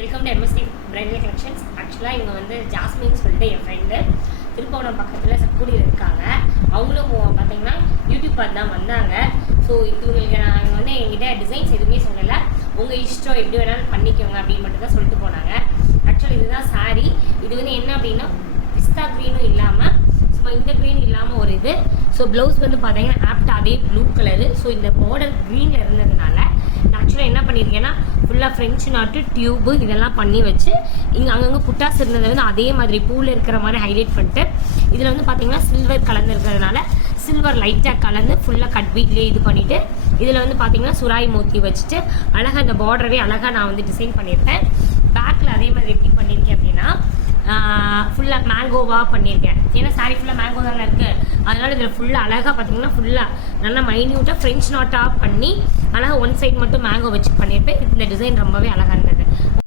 Welcome to MST bridal collections. ஆக்சுவலாக இவங்க வந்து ஜாஸ்மின்னு சொல்லிட்டு என் ஃப்ரெண்டு திருப்பவனம் பக்கத்தில் சக்குடியில் இருக்காங்க. அவங்களும் பார்த்தீங்கன்னா யூடியூப் பார்த்து தான் வந்தாங்க. ஸோ இவங்களுக்கு நான் வந்து என்கிட்ட டிசைன்ஸ் எதுவுமே சொல்லலை, உங்கள் இஷ்டம் எப்படி வேணாலும் பண்ணிக்கோங்க அப்படின்னு மட்டும் தான் சொல்லிட்டு போனாங்க. ஆக்சுவலி இதுதான் சாரீ. இது வந்து என்ன அப்படின்னா பிஸ்தா க்ரீனும் இல்லாமல் சும்மா இந்த க்ரீன் இல்லாமல் ஒரு இது. ஸோ ப்ளவுஸ் வந்து பார்த்தீங்கன்னா ஆப்ட் அதே ப்ளூ கலரு. ஸோ இந்த பார்டர் க்ரீனில் இருந்ததுனால நான் ஆக்சுவலாக என்ன பண்ணியிருக்கேன்னா ஃபுல்லாக ஃப்ரெஞ்சு நாட்டு டியூபு இதெல்லாம் பண்ணி வச்சு இங்கே அங்கங்கே புட்டாஸ் இருந்ததை வந்து அதே மாதிரி பூவில் இருக்கிற மாதிரி ஹைலைட் பண்ணிட்டு இதில் வந்து பார்த்தீங்கன்னா சில்வர் கலந்து இருக்கிறதுனால சில்வர் லைட்டாக கலந்து ஃபுல்லாக கட் பீட்லேயே இது பண்ணிவிட்டு இதில் வந்து பார்த்தீங்கன்னா சுராய் மோத்தி வச்சுட்டு அழகாக இந்த பார்டரவே அழகாக நான் வந்து டிசைன் பண்ணியிருப்பேன். பேக்கில் அதே மாதிரி எப்படி பண்ணியிருக்கேன் அப்படின்னா ஃபுல்லாக மேங்கோவாக பண்ணியிருக்கேன். ஏன்னா சாரீ ஃபுல்லாக மேங்கோ தானே இருக்குது, அதனால் இதில் ஃபுல்லாக அழகாக பார்த்தீங்கன்னா ஃபுல்லாக நல்லா மைன்யூட்டாக ஃப்ரெஞ்ச் நாட்டாக பண்ணி அழகாக ஒன் சைட் மட்டும் மேங்கோ வச்சு பண்ணியிருப்பேன். இந்த டிசைன் ரொம்பவே அழகாக இருந்தது.